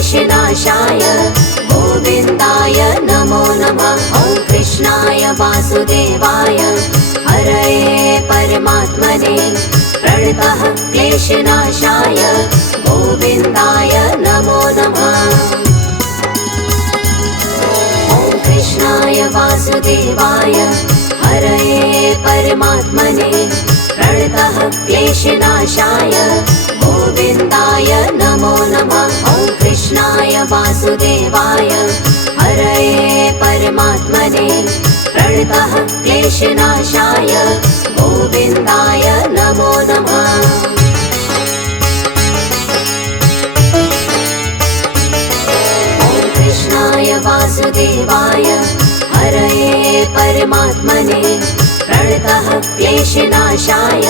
क्लेशनाशाय गोविन्दाय नमो नमः। ॐ कृष्णाय वासुदेवाय हरये परमात्मने प्रणतः क्लेशनाशाय गोविन्दाय नमो नमः। ॐ कृष्णाय वासुदेवाय हरये परमात्मने प्रणतः क्लेशनाशाय गोविन्दाय नमो नमः। ॐ कृष्णाय वासुदेवाय हरये परमात्मने प्रणतः क्लेशनाशाय गोविन्दाय नमो नमः। ॐ कृष्णाय वासुदेवाय हरये परमात्मने प्रणतः क्लेशनाशाय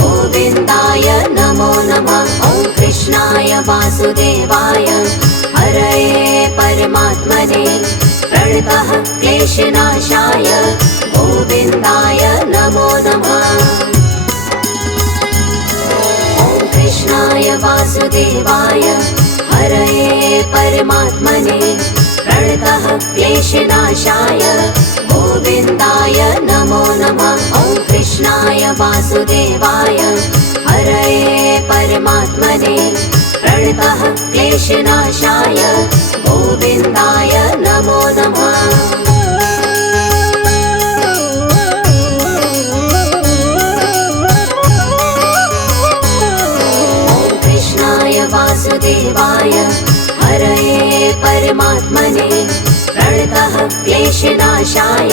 गोविन्दाय नमो नमः। ॐ कृष्णाय वासुदेवाय हरये परमात्मने प्रणतः क्लेशनाशाय गोविन्दाय नमो नमः। ॐ कृष्णाय वासुदेवाय हरये परमात्मने प्रणतः क्लेशनाशाय गोविन्दाय नमो नमः। ॐ कृष्णाय वासुदेवाय हरये परमात्मने प्रणतः क्लेशनाशाय गोविन्दाय नमो नमः। ॐ कृष्णाय वासुदेवाय हरये परमात्मने प्रणतः क्लेशनाशाय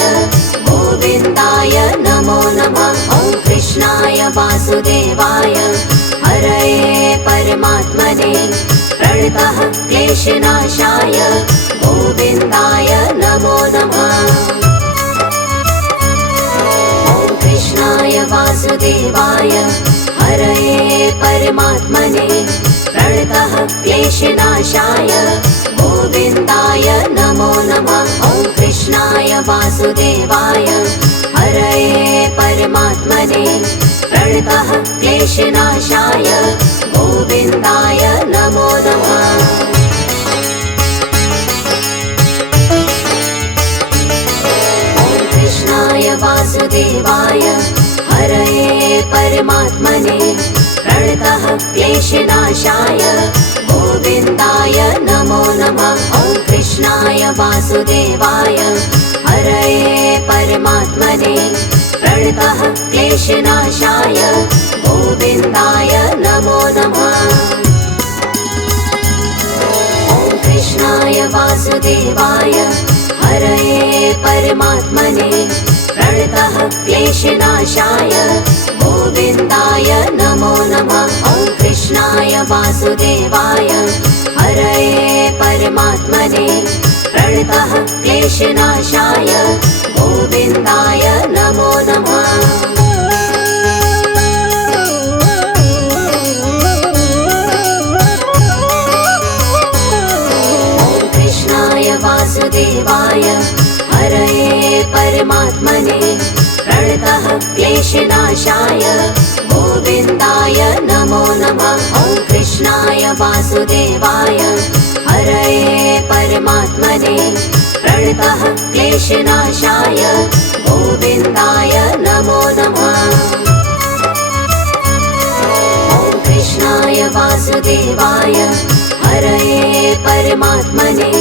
गोविन्दाय नमो नमः। ॐ कृष्णाय वासुदेवाय हरये परमात्मने प्रणतः क्लेशनाशाय गोविन्दाय नमो नमः। ॐ कृष्णाय वासुदेवाय हरये परमात्मने प्रणतः क्लेशनाशाय गोविन्दाय नमो नमः। ॐ कृष्णाय वासुदेवाय हरये परमात्मने प्रणतः क्लेशनाशाय गोविन्दाय नमो नमः। ॐ कृष्णाय वासुदेवाय हरये परमात्मने प्रणतः क्लेशनाशाय गोविन्दाय नमो नमः। ॐ कृष्णाय वासुदेवाय हरये परमात्मने प्रणतः क्लेशनाशाय गोविन्दाय नमो नमः। ॐ कृष्णाय वासुदेवाय हरये परमात्मने प्रणतः क्लेशनाशाय गोविन्दाय नमो नमः। ॐ कृष्णाय वासुदेवाय हरये परमात्मने प्रणतः क्लेशनाशाय गोविन्दाय नमो नमः। ॐ कृष्णाय वासुदेवाय हरये परमात्मने प्रणतः क्लेशनाशाय गोविन्दाय नमो नमः। ॐ कृष्णाय वासुदेवाय हरये परमात्मने प्रणतः क्लेशनाशाय गोविन्दाय नमो नमः। ॐ कृष्णाय वासुदेवाय हरये परमात्मने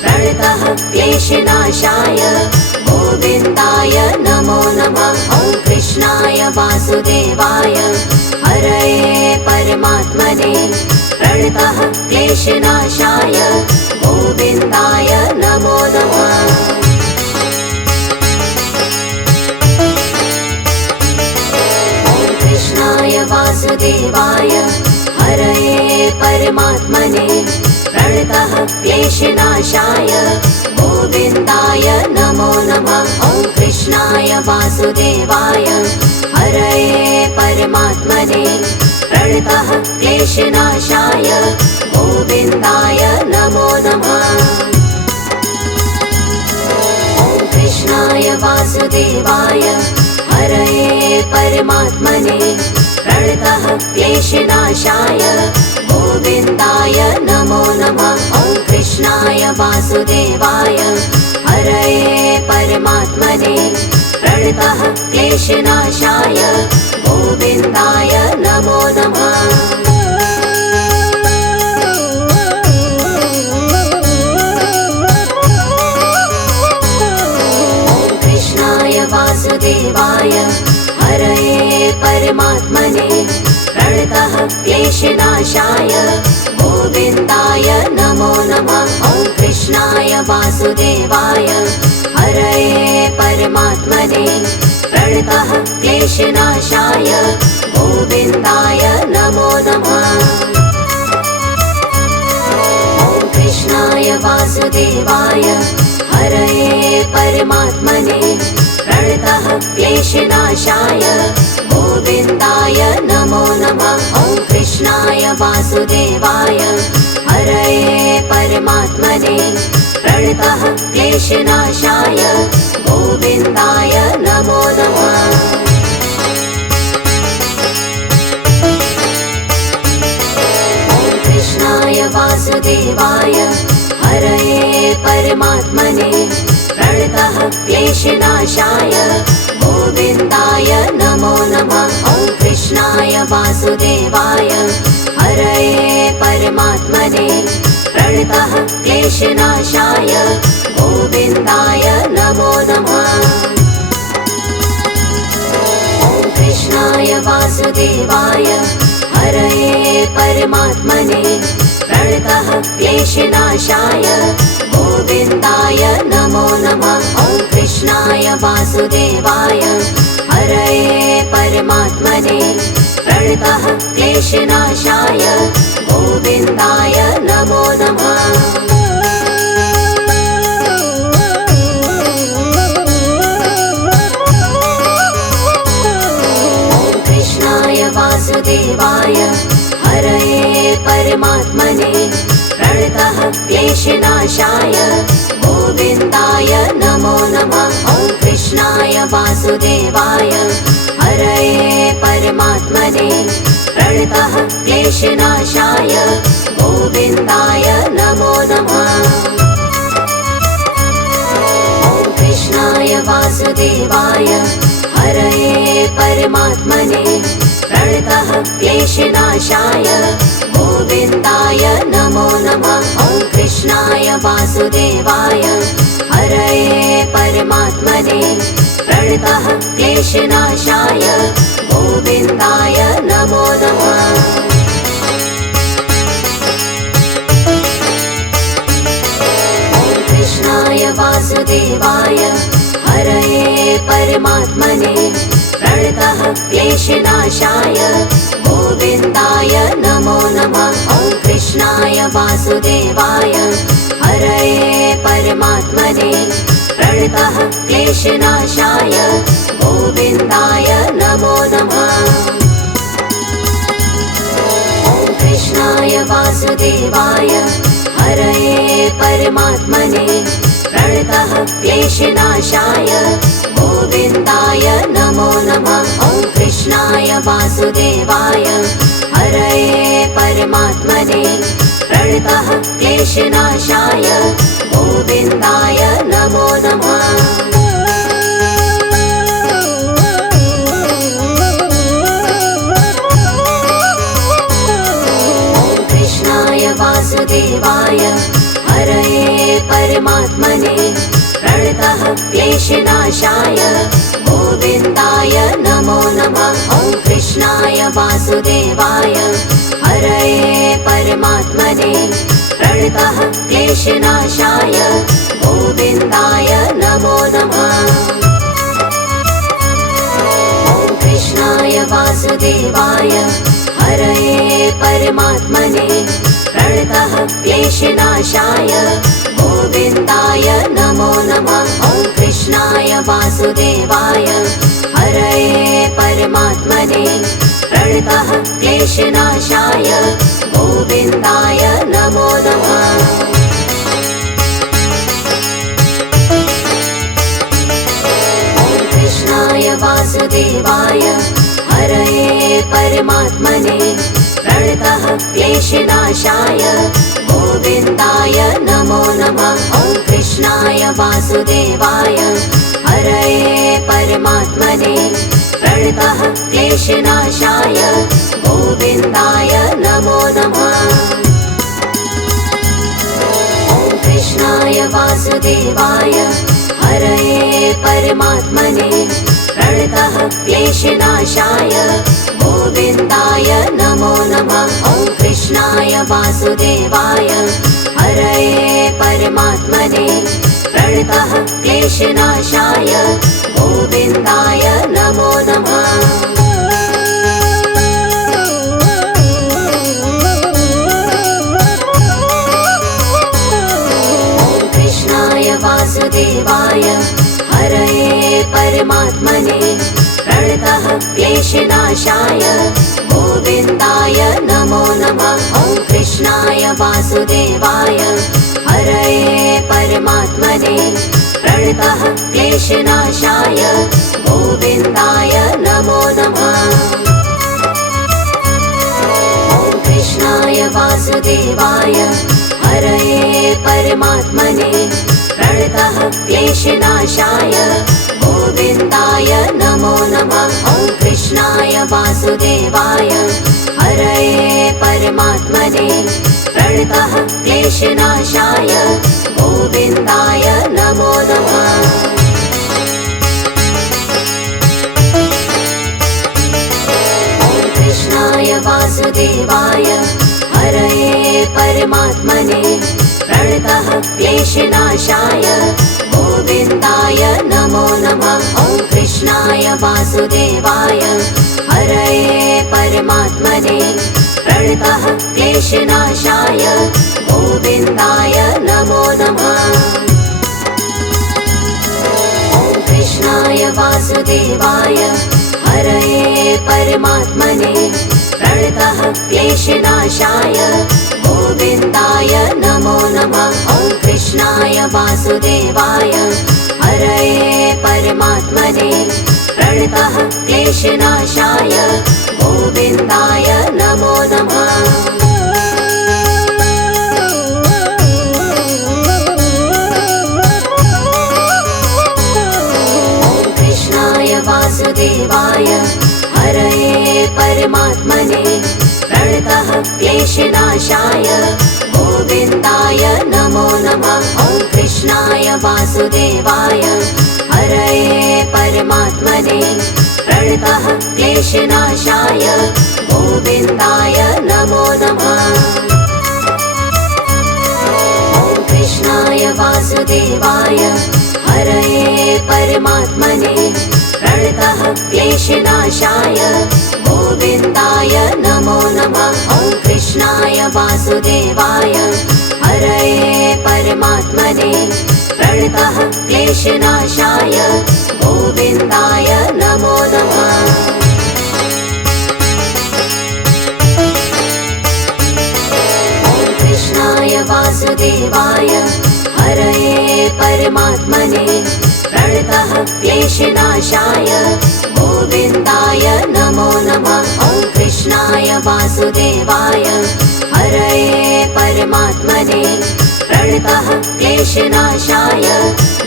प्रणतः क्लेशनाशाय गोविन्दाय नमो नमः। ॐ कृष्णाय वासुदेवाय हरये परमात्मने प्रणतः क्लेशनाशाय गोविन्दाय नमो नमः। ॐ कृष्णाय वासुदेवाय हरये परमात्मने प्रणतः क्लेशनाशाय गोविन्दाय नमो नमः। ॐ कृष्णाय वासुदेवाय हरये परमात्मने प्रणतः क्लेशनाशाय गोविन्दाय नमो नमः। ॐ कृष्णाय वासुदेवाय हरये परमात्मने प्रणतः क्लेशनाशाय गोविन्दाय नमो नमः। वासुदेवाय हरये परमात्मने प्रणतः क्लेशनाशाय गोविन्दाय नमो नमः। वासुदेवाय हरये परमात्मने प्रणतः क्लेशनाशाय गोविन्दाय नमो नमः। ॐ कृष्णाय वासुदेवाय हरये परमात्मने प्रणतः क्लेशनाशाय गोविन्दाय नमो नमः। ॐ कृष्णाय वासुदेवाय हरये परमात्मने प्रणतः क्लेशनाशाय गोविन्दाय नमो नमः। ॐ कृष्णाय वासुदेवाय हरये परमात्मने प्रणतः क्लेशनाशाय गोविन्दाय नमो नमः। ॐ कृष्णाय वासुदेवाय हरये परमात्मने प्रणतः क्लेशनाशाय गोविन्दाय नमो नमः। ॐ कृष्णाय वासुदेवाय हरये परमात्मने प्रणतः क्लेशनाशाय गोविन्दाय नमो नमः। ॐ कृष्णाय वासुदेवाय हरये परमात्मने प्रणतः क्लेशनाशाय गोविन्दाय नमो नमः। ॐ कृष्णाय वासुदेवाय हरये परमात्मने प्रणतः क्लेशनाशाय गोविन्दाय नमो नमः। ॐ कृष्णाय वासुदेवाय हरये परमात्मने प्रणतः क्लेशनाशाय गोविन्दाय नमो नमः। ॐ कृष्णाय वासुदेवाय हरये परमात्मने प्रणतः क्लेशनाशाय गोविन्दाय नमो नमः। ॐ कृष्णाय वासुदेवाय हरये परमात्मने प्रणतः क्लेशनाशाय गोविन्दाय नमो नमः। ॐ कृष्णाय वासुदेवाय हरये परमात्मने प्रणतः क्लेशनाशाय गोविन्दाय नमो नमः। ॐ कृष्णाय वासुदेवाय हरये परमात्मने प्रणतः क्लेशनाशाय गोविन्दाय नमो नमः। ॐ कृष्णाय वासुदेवाय हरये परमात्मने प्रणतः क्लेशनाशाय गोविन्दाय नमो नमः। ॐ कृष्णाय वासुदेवाय हरये परमात्मने प्रणतः क्लेशनाशाय गोविन्दाय नमो नमः। ॐ कृष्णाय वासुदेवाय हरये परमात्मने प्रणतः क्लेशनाशाय गोविन्दाय नमो नमः। ॐ कृष्णाय वासुदेवाय हरये परमात्मने प्रणतः क्लेशनाशाय गोविन्दाय नमो नमः। ॐ कृष्णाय वासुदेवाय हरये परमात्मने प्रणतः क्लेशनाशाय गोविन्दाय नमो नमः। ॐ कृष्णाय वासुदेवाय हरये परमात्मने प्रणतः क्लेशनाशाय गोविन्दाय नमो नमः। ॐ कृष्णाय वासुदेवाय हरये परमात्मने प्रणतः क्लेशनाशाय गोविन्दाय नमो नमः। ॐ कृष्णाय वासुदेवाय हरये परमात्मने प्रणतः क्लेशनाशाय गोविन्दाय नमो नमः। ॐ वासुदेवाय हरये परमात्मने प्रणतः क्लेशनाशाय गोविन्दाय नमो नमः। ॐ कृष्णाय वासुदेवाय हरये परमात्मने प्रणतः क्लेशनाशाय गोविन्दाय नमो नमः। ॐ कृष्णाय वासुदेवाय हरये परमात्मने प्रणतः क्लेशनाशाय गोविन्दाय नमो नमः। ॐ कृष्णाय वासुदेवाय हरये परमात्मने प्रणतः क्लेशनाशाय गोविन्दाय नमो नमः। ॐ कृष्णाय वासुदेवाय हरये परमात्मने प्रणतः क्लेशनाशाय गोविन्दाय नमो नमः। ॐ कृष्णाय वासुदेवाय हरये परमात्मने प्रणतः क्लेशनाशाय गोविन्दाय नमो नमः। ॐ कृष्णाय वासुदेवाय हरये परमात्मने प्रणतः क्लेशनाशाय गोविन्दाय नमो नमः। ॐ कृष्णाय वासुदेवाय हरये परमात्मने प्रणतः क्लेशनाशाय गोविन्दाय नमो नमः। ॐ कृष्णाय वासुदेवाय हरये परमात्मने प्रणतः क्लेशनाशाय गोविन्दाय नमो नमः। ॐ कृष्णाय वासुदेवाय हरये परमात्मने प्रणतः क्लेशनाशाय गोविन्दाय नमो नमः। ॐ कृष्णाय वासुदेवाय हरये परमात्मने प्रणतः क्लेशनाशाय गोविन्दाय नमो नमः। ॐ कृष्णाय वासुदेवाय हरये परमात्मने प्रणतः क्लेशनाशाय गोविन्दाय नमो नमः। ॐ कृष्णाय वासुदेवाय हरये परमात्मने प्रणतः क्लेशनाशाय गोविन्दाय नमो नमः। ॐ कृष्णाय वासुदेवाय हरये परमात्मने प्रणतः क्लेशनाशाय गोविन्दाय नमो नमः। ॐ कृष्णाय वासुदेवाय हरये परमात्मने प्रणतः क्लेशनाशाय गोविन्दाय नमो नमः। ॐ कृष्णाय वासुदेवाय हरये परमात्मने प्रणतः क्लेशनाशाय गोविन्दाय नमो नमः। ॐ कृष्णाय वासुदेवाय हरये परमात्मने प्रणतः क्लेशनाशाय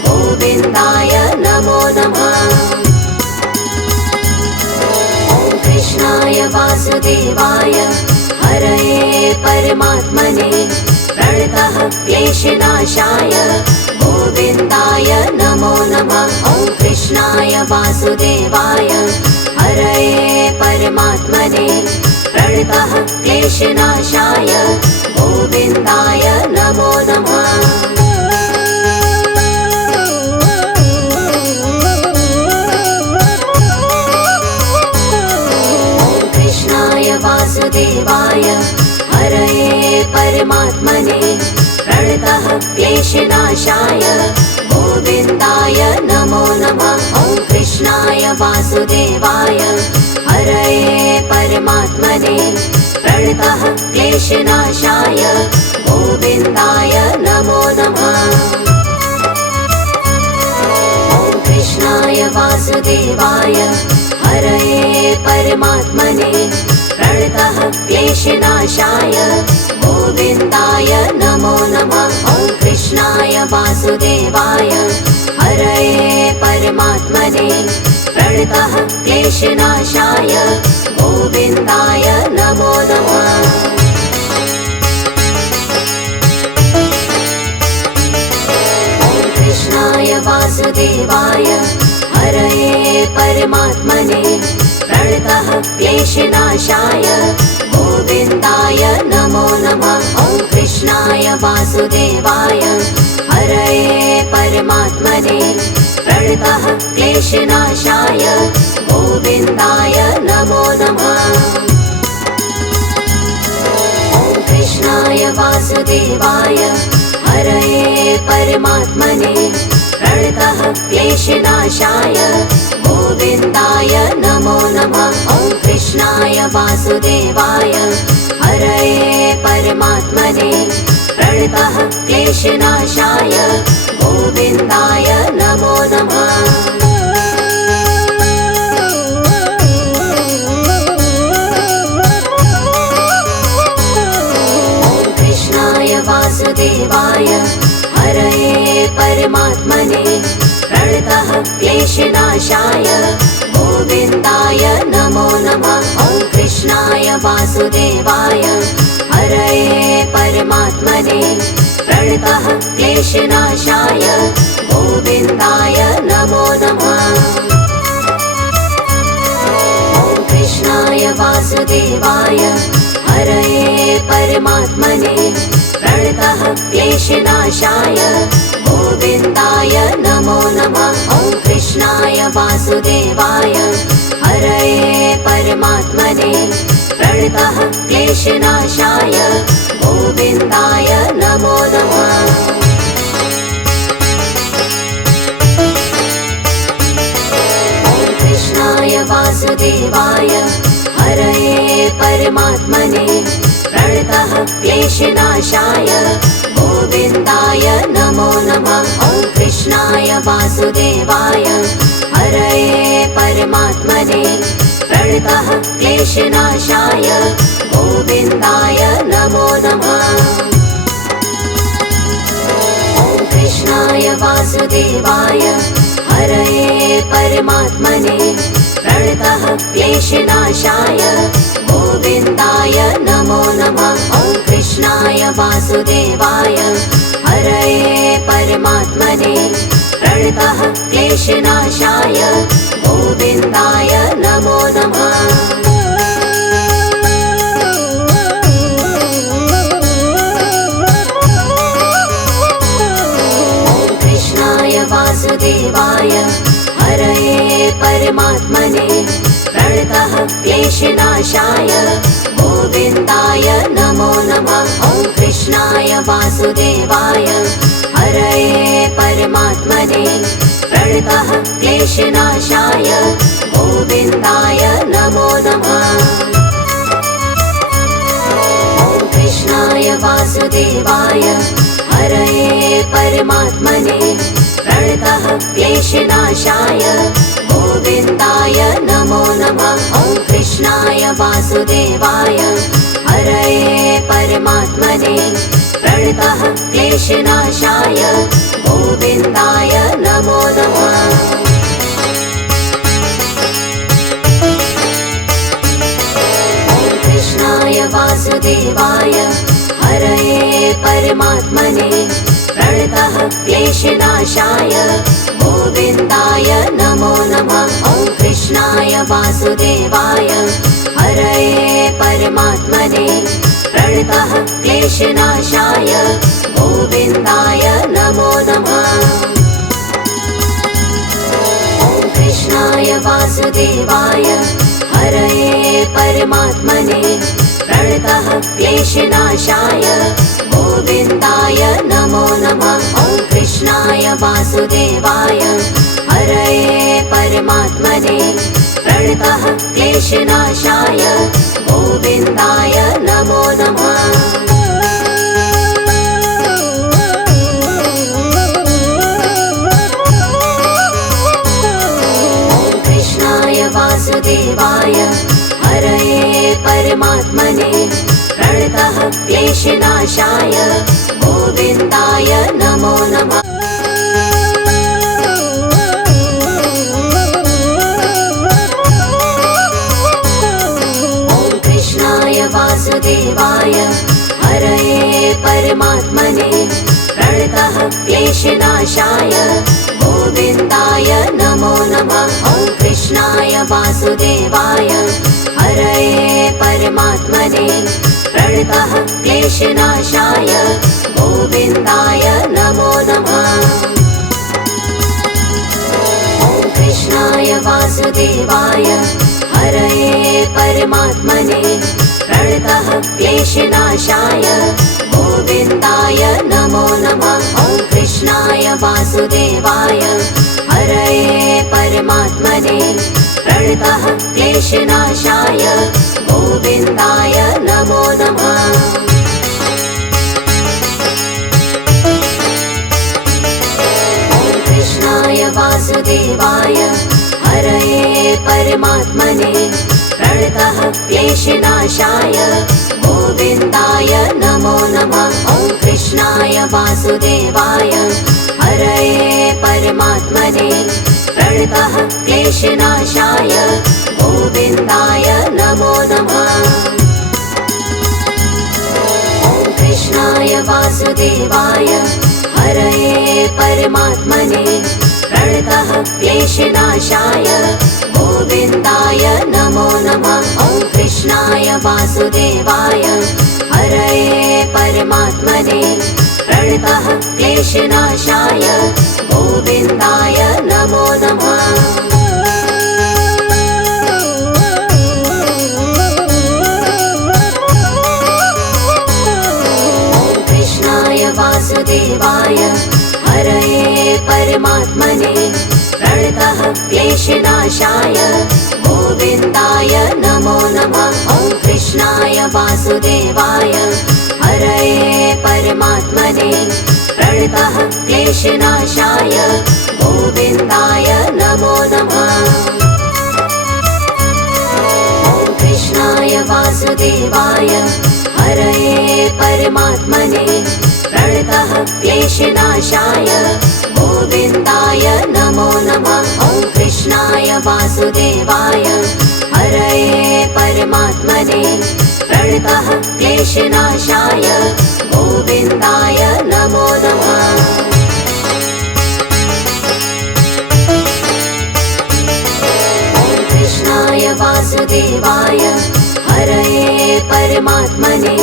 गोविन्दाय नमो नमः। ॐ कृष्णाय वासुदेवाय हरये परमात्मने प्रणतः क्लेशनाशाय गोविन्दाय नमो नमः। ॐ कृष्णाय वासुदेवाय हरये परमात्मने प्रणतः क्लेशनाशाय गोविन्दाय नमो नमः। ॐ कृष्णाय वासुदेवाय हरये परमात्मने प्रणतः क्लेशनाशाय गोविन्दाय नमो नमः। ॐ कृष्णाय वासुदेवाय हरये परमात्मने प्रणतः क्लेशनाशाय गोविन्दाय नमो नमः। ॐ कृष्णाय वासुदेवाय हरये परमात्मने प्रणतः क्लेशनाशाय गोविन्दाय नमो नमः। ॐ कृष्णाय वासुदेवाय वासुदेवाय हरये परमात्मने प्रणतः क्लेशनाशाय गोविन्दाय नमो नमः। कृष्णाय वासुदेवाय हरये परमात्मने प्रणतः क्लेशनाशाय गोविन्दाय नमो नमः। ॐ कृष्णाय वासुदेवाय हरये परमात्मने प्रणतः क्लेशनाशाय गोविन्दाय नमो नमः। ॐ कृष्णाय वासुदेवाय हरये परमात्मने प्रणतः क्लेशनाशाय गोविन्दाय नमो नमः। ॐ कृष्णाय वासुदेवाय हरये परमात्मने प्रणतः क्लेशनाशाय गोविन्दाय नमो नमः। वासुदेवाय हरये परमात्मने प्रणतः क्लेशनाशाय गोविन्दाय नमो नमः। ॐ कृष्णाय वासुदेवाय हरये परमात्मने प्रणतः क्लेशनाशाय गोविन्दाय नमो नमः। ॐ कृष्णाय वासुदेवाय हरये परमात्मने प्रणतः क्लेशनाशाय गोविन्दाय नमो नमः। ॐ कृष्णाय वासुदेवाय हरये परमात्मने प्रणतः क्लेशनाशाय गोविन्दाय नमो नमः। ॐ कृष्णाय वासुदेवाय हरये परमात्मने प्रणतः क्लेशनाशाय गोविन्दाय नमो नमः। ॐ कृष्णाय वासुदेवाय हरये परमात्मने प्रणतः क्लेशनाशाय गोविन्दाय नमो नमः। ॐ कृष्णाय वासुदेवाय हरये परमात्मने प्रणतः क्लेशनाशाय गोविन्दाय नमो नमः। ॐ कृष्णाय वासुदेवाय हरये परमात्मने प्रणतः क्लेशनाशाय गोविन्दाय नमो नमः। ॐ कृष्णाय वासुदेवाय हरये परमात्मने प्रणतः क्लेशनाशाय गोविन्दाय नमो नमः। ॐ कृष्णाय वासुदेवाय हरये परमात्मने प्रणतः क्लेशनाशाय गोविन्दाय नमो नमः। ॐ कृष्णाय वासुदेवाय हरये परमात्मने प्रणतः क्लेशनाशाय गोविन्दाय नमो नमः। ॐ कृष्णाय वासुदेवाय हरये परमात्मने प्रणतः क्लेशनाशाय गोविन्दाय नमो नमः। ॐ कृष्णाय वासुदेवाय हरये परमात्मने प्रणतः क्लेशनाशाय गोविन्दाय नमो नमः। ॐ कृष्णाय वासुदेवाय हरये परमात्मने प्रणतः क्लेशनाशाय गोविन्दाय नमो नमः। ॐ कृष्णाय वासुदेवाय हरये परमात्मने प्रणतः क्लेशनाशाय गोविन्दाय नमो नमः। ॐ कृष्णाय वासुदेवाय हरये परमात्मने प्रणतः क्लेशनाशाय गोविन्दाय नमो नमः। ॐ कृष्णाय वासुदेवाय हरये परमात्मने प्रणतः क्लेशनाशाय गोविन्दाय नमो नमः। प्रणतः क्लेशनाशाय गोविन्दाय नमो नमः। ॐ कृष्णाय वासुदेवाय हरये परमात्मने प्रणतः क्लेशनाशाय गोविन्दाय नमो नमः। ॐ कृष्णाय वासुदेवाय हरये परमात्मने प्रणतः क्लेशनाशाय गोविन्दाय नमो नमः। ॐ कृष्णाय वासुदेवाय हरये परमात्मने प्रणतः क्लेशनाशाय गोविन्दाय नमो नमः। ॐ कृष्णाय वासुदेवाय हरये परमात्मने प्रणतः क्लेशनाशाय गोविन्दाय नमो नमः। ॐ कृष्णाय वासुदेवाय हरये परमात्मने प्रणतः क्लेशनाशाय गोविन्दाय नमो नमः। ॐ कृष्णाय वासुदेवाय हरये परमात्मने प्रणतः क्लेशनाशाय गोविन्दाय नमो नमः। ॐ कृष्णाय वासुदेवाय हरये परमात्मने प्रणतः क्लेशनाशाय गोविन्दाय नमो नमः। ॐ कृष्णाय वासुदेवाय हरये परमात्मने प्रणतः क्लेशनाशाय गोविन्दाय नमो नमः। ॐ कृष्णाय वासुदेवाय हरये परमात्मने प्रणतः क्लेशनाशाय गोविन्दाय नमो नमः। ॐ कृष्णाय वासुदेवाय हरये परमात्मने प्रणतः क्लेशनाशाय गोविन्दाय नमो नमः। ॐ कृष्णाय वासुदेवाय हरये परमात्मने प्रणतः क्लेशनाशाय गोविन्दाय नमो नमः। ॐ कृष्णाय वासुदेवाय हरये परमात्मने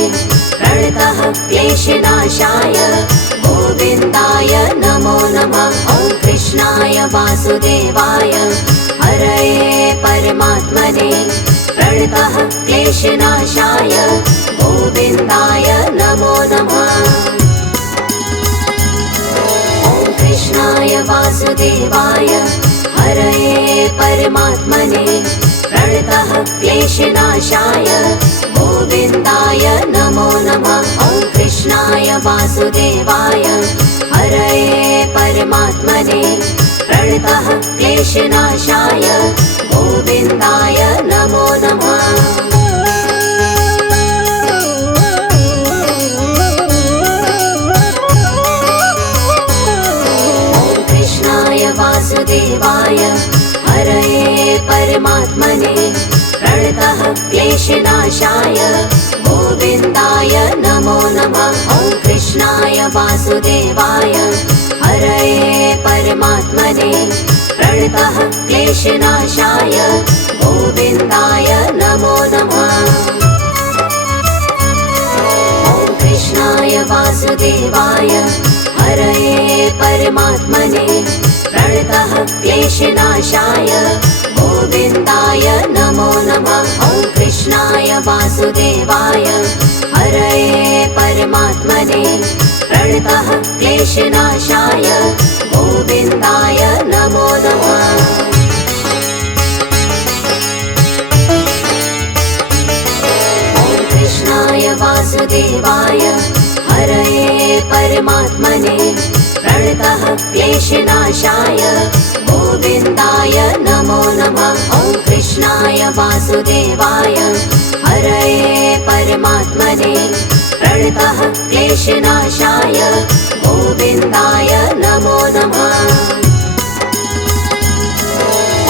प्रणतः क्लेशनाशाय गोविन्दाय नमो नमः। ॐ कृष्णाय वासुदेवाय हरये परमात्मने प्रणतः क्लेशनाशाय गोविन्दाय नमो नमः। ॐ कृष्णाय वासुदेवाय हरये परमात्मने प्रणतः क्लेशनाशाय गोविन्दाय नमो नमः। ॐ कृष्णाय वासुदेवाय हरये परमात्मने प्रणतः क्लेशनाशाय गोविन्दाय नमो नमः। ॐ कृष्णाय वासुदेवाय हरये परमात्मने प्रणतः क्लेशनाशाय गोविन्दाय नमो नमः। ॐ कृष्णाय वासुदेवाय हरये परमात्मने प्रणतः क्लेशनाशाय गोविन्दाय नमो नमः। ॐ कृष्णाय वासुदेवाय हरये परमात्मने प्रणतः क्लेशनाशाय गोविन्दाय नमो नमः। ॐ कृष्णाय वासुदेवाय हरये परमात्मने प्रणतः क्लेशनाशाय गोविन्दाय नमो नमः। ॐ कृष्णाय वासुदेवाय हरये परमात्मने प्रणतः क्लेशनाशाय गोविन्दाय नमो नमः। ॐ कृष्णाय वासुदेवाय हरये परमात्मने प्रणतः क्लेशनाशाय गोविन्दाय नमो नमः।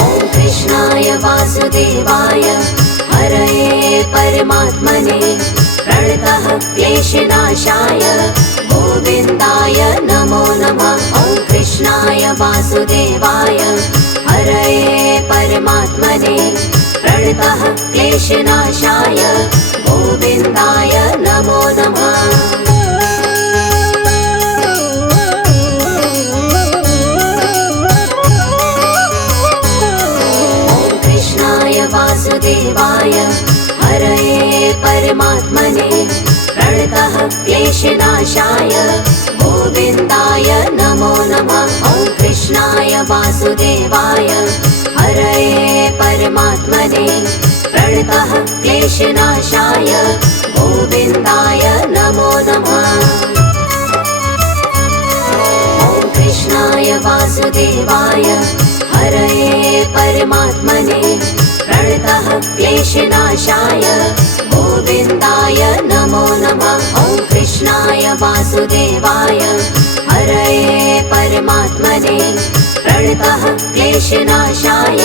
ॐ कृष्णाय वासुदेवाय हरये परमात्मने प्रणतः क्लेशनाशाय गोविन्दाय नमो वासुदेवाय हरये परमात्मने प्रणतः क्लेशनाशाय गोविन्दाय नमो नमः। वासुदेवाय हरये परमात्मने प्रणतः क्लेशनाशाय गोविन्दाय नमो नमः। ॐ कृष्णाय वासुदेवाय हरये परमात्मने प्रणतः क्लेशनाशाय गोविन्दाय नमो नमः। ॐ कृष्णाय वासुदेवाय हरये परमात्मने प्रणतः क्लेशनाशाय गोविन्दाय नमो नमः। ॐ कृष्णाय वासुदेवाय हरये परमात्मने प्रणतः क्लेशनाशाय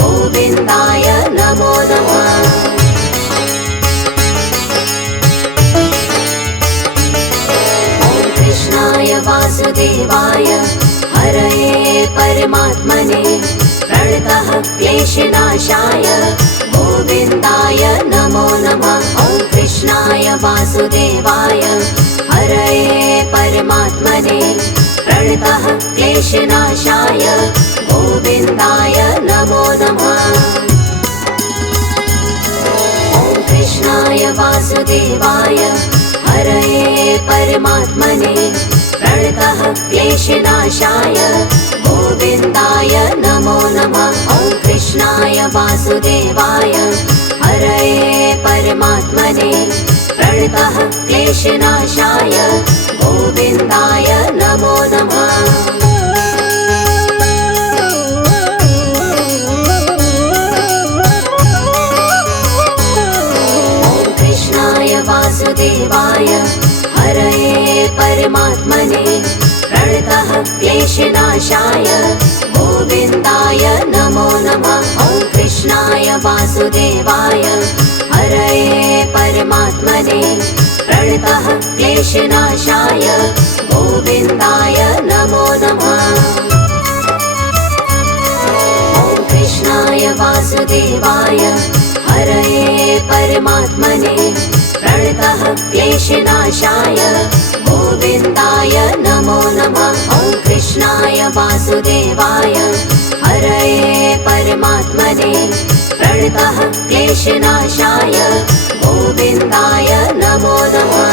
गोविन्दाय नमो नमः। ॐ कृष्णाय वासुदेवाय हरये परमात्मने प्रणतः क्लेशनाशाय गोविन्दाय नमो नमः। ॐ कृष्णाय वासुदेवाय हरये परमात्मने प्रणतः क्लेशनाशाय गोविन्दाय नमो नमः। ॐ कृष्णाय वासुदेवाय हरये परमात्मने प्रणतः क्लेशनाशाय गोविन्दाय नमो नमः। ॐ कृष्णाय वासुदेवाय हरये परमात्मने प्रणतः क्लेशनाशाय गोविन्दाय नमो नमः। ॐ कृष्णाय वासुदेवाय हरये परमात्मने प्रणतः क्लेशनाशाय गोविन्दाय नमो नमः। ॐ कृष्णाय वासुदेवाय हरये परमात्मने प्रणतः क्लेशनाशाय गोविन्दाय नमो नमः। ॐ कृष्णाय वासुदेवाय हरये परमात्मने प्रणतः क्लेशनाशाय गोविन्दाय नमो नमः। ॐ कृष्णाय वासुदेवाय हरये परमात्मने प्रणतः क्लेशनाशाय गोविन्दाय नमो नमः।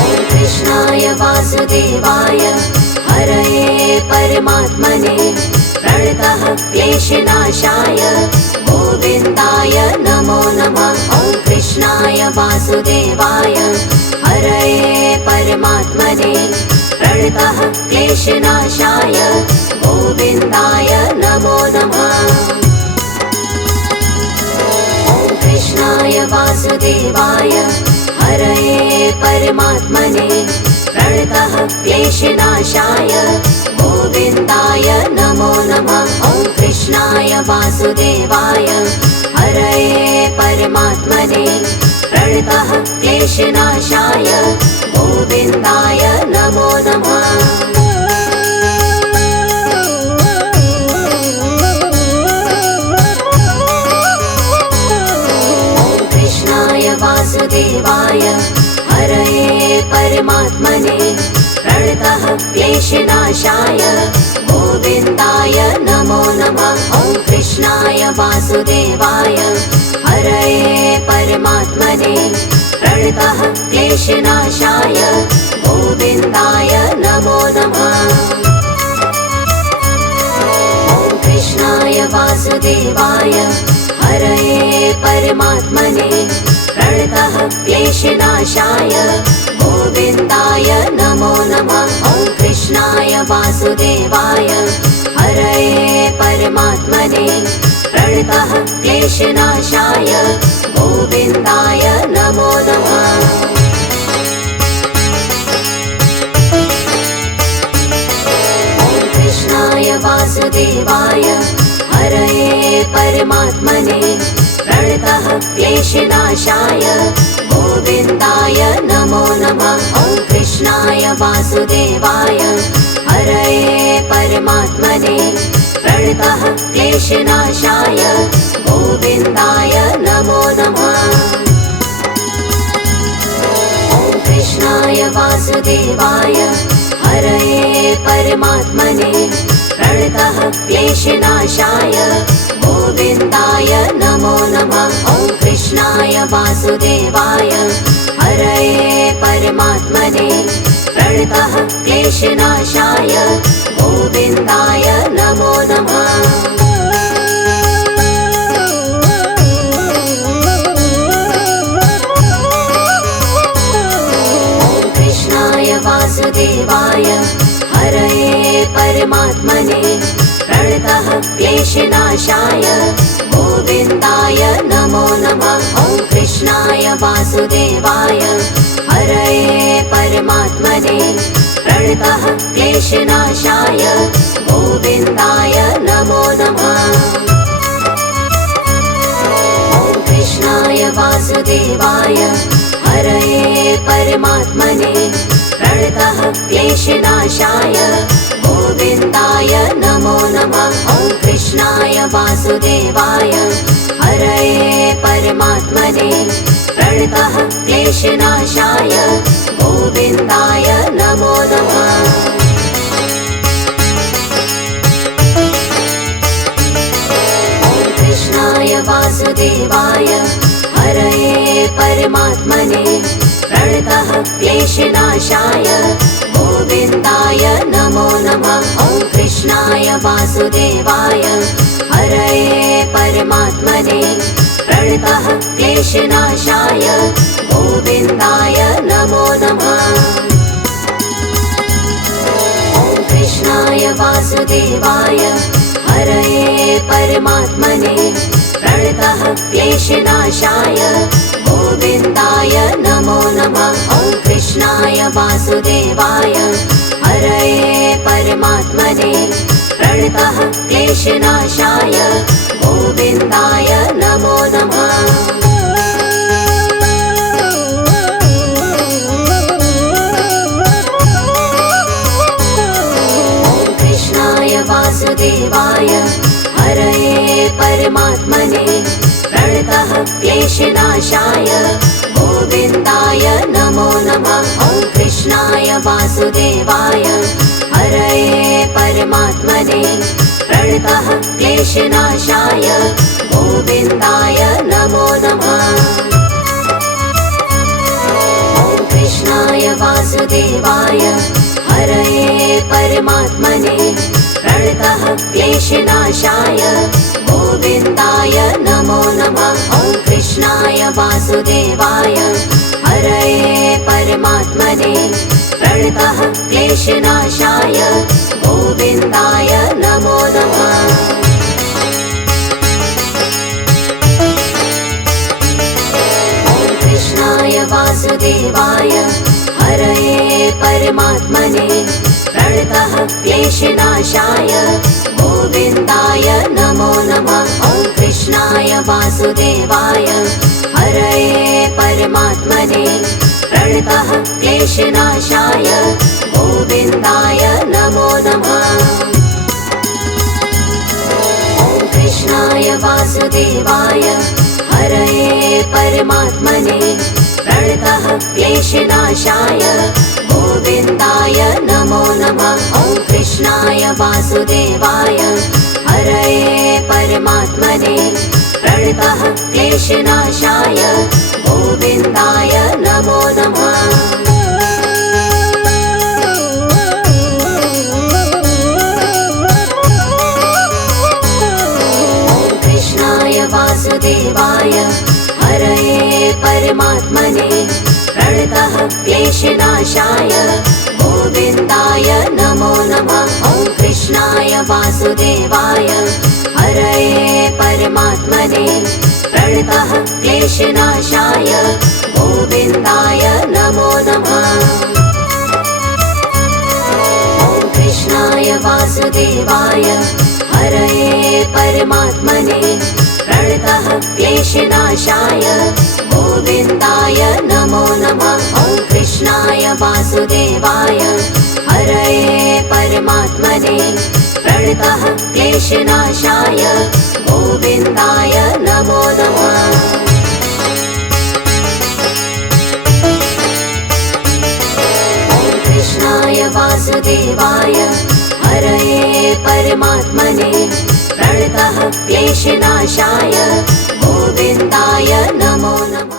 ॐ कृष्णाय वासुदेवाय हरये परमात्मने प्रणतः क्लेशनाशाय गोविन्दाय नमो नमः। ॐ कृष्णाय वासुदेवाय हरये परमात्मने प्रणतः क्लेशनाशाय गोविन्दाय नमो नमः। ॐ कृष्णाय वासुदेवाय हरये परमात्मने प्रणतः क्लेशनाशाय गोविन्दाय नमो नमः। ॐ कृष्णाय वासुदेवाय हरये परमात्मने प्रणतः क्लेशनाशाय गोविन्दाय नमो नमः। ॐ कृष्णाय वासुदेवाय हरये परमात्मने प्रणतः क्लेशनाशाय गोविन्दाय नमो नमः। ॐ कृष्णाय वासुदेवाय हरये परमात्मने प्रणतः क्लेशनाशाय गोविन्दाय नमो नमः। ॐ कृष्णाय वासुदेवाय हरये परमात्मने प्रणतः क्लेशनाशाय गोविन्दाय नमो नमः। ॐ कृष्णाय वासुदेवाय हरये परमात्मने प्रणतः क्लेशनाशाय गोविन्दाय नमो नमः। ॐ कृष्णाय वासुदेवाय हरये परमात्मने प्रणतः क्लेशनाशाय गोविन्दाय नमो नमः। ॐ कृष्णाय वासुदेवाय हरये परमात्मने प्रणतः क्लेशनाशाय गोविन्दाय नमो नमः। ॐ कृष्णाय वासुदेवाय हरये परमात्मने प्रणतः क्लेशनाशाय गोविन्दाय नमो नमः। ॐ कृष्णाय वासुदेवाय हरये परमात्मने प्रणतः क्लेशनाशाय गोविन्दाय नमो नमः। ॐ कृष्णाय वासुदेवाय हरये परमात्मने प्रणतः क्लेशनाशाय गोविन्दाय नमो नमः। ॐ कृष्णाय वासुदेवाय हरये परमात्मने प्रणतः क्लेशनाशाय गोविन्दाय नमो नमः। ॐ कृष्णाय वासुदेवाय हरये परमात्मने प्रणतः क्लेशनाशाय गोविन्दाय नमो नमः। ॐ कृष्णाय वासुदेवाय हरये परमात्मने प्रणतः क्लेशनाशाय गोविन्दाय नमो नमः। ॐ कृष्णाय वासुदेवाय हरये परमात्मने प्रणतः क्लेशनाशाय गोविन्दाय नमो नमः। ॐ कृष्णाय वासुदेवाय हरये परमात्मने प्रणतः क्लेशनाशाय गोविन्दाय नमो नमः। ॐ कृष्णाय वासुदेवाय हरये परमात्मने प्रणतः क्लेशनाशाय गोविन्दाय नमो नमः। ॐ कृष्णाय वासुदेवाय हरये परमात्मने प्रणतः क्लेशनाशाय गोविन्दाय नमो नमः। ॐ कृष्णाय वासुदेवाय हरये परमात्मने प्रणतः क्लेशनाशाय गोविन्दाय नमो नमः। ॐ कृष्णाय वासुदेवाय हरये परमात्मने प्रणतः क्लेशनाशाय गोविन्दाय नमो नमः। ॐ कृष्णाय वासुदेवाय हरये परमात्मने प्रणतः क्लेशनाशाय गोविन्दाय नमो नमः। ॐ कृष्णाय वासुदेवाय हरये परमात्मने प्रणतः क्लेशनाशाय गोविन्दाय नमो नमः। ॐ कृष्णाय वासुदेवाय हरये परमात्मने प्रणतः क्लेशनाशाय गोविन्दाय नमो नमः। ॐ कृष्णाय वासुदेवाय हरये परमात्मने प्रणतः क्लेशनाशाय गोविन्दाय नमो नमः। ॐ कृष्णाय वासुदेवाय हरये परमात्मने प्रणतः क्लेशनाशाय गोविन्दाय नमो नमः। ॐ कृष्णाय वासुदेवाय हरये परमात्मने प्रणतः क्लेशनाशाय गोविन्दाय नमो नमः। ॐ कृष्णाय वासुदेवाय हरये परमात्मने प्रणतः क्लेशनाशाय गोविन्दाय नमो नमः। ॐ कृष्णाय वासुदेवाय हरये परमात्मने प्रणतः क्लेशनाशाय गोविन्दाय नमो नमः। ॐ कृष्णाय वासुदेवाय हरये परमात्मने प्रणतः क्लेशनाशाय गोविन्दाय नमो नमः। ॐ कृष्णाय वासुदेवाय हरये परमात्मने प्रणतः क्लेशनाशाय गोविन्दाय नमो नमः। ॐ कृष्णाय वासुदेवाय हरये परमात्मने प्रणतः क्लेशनाशाय गोविन्दाय नमो नमः।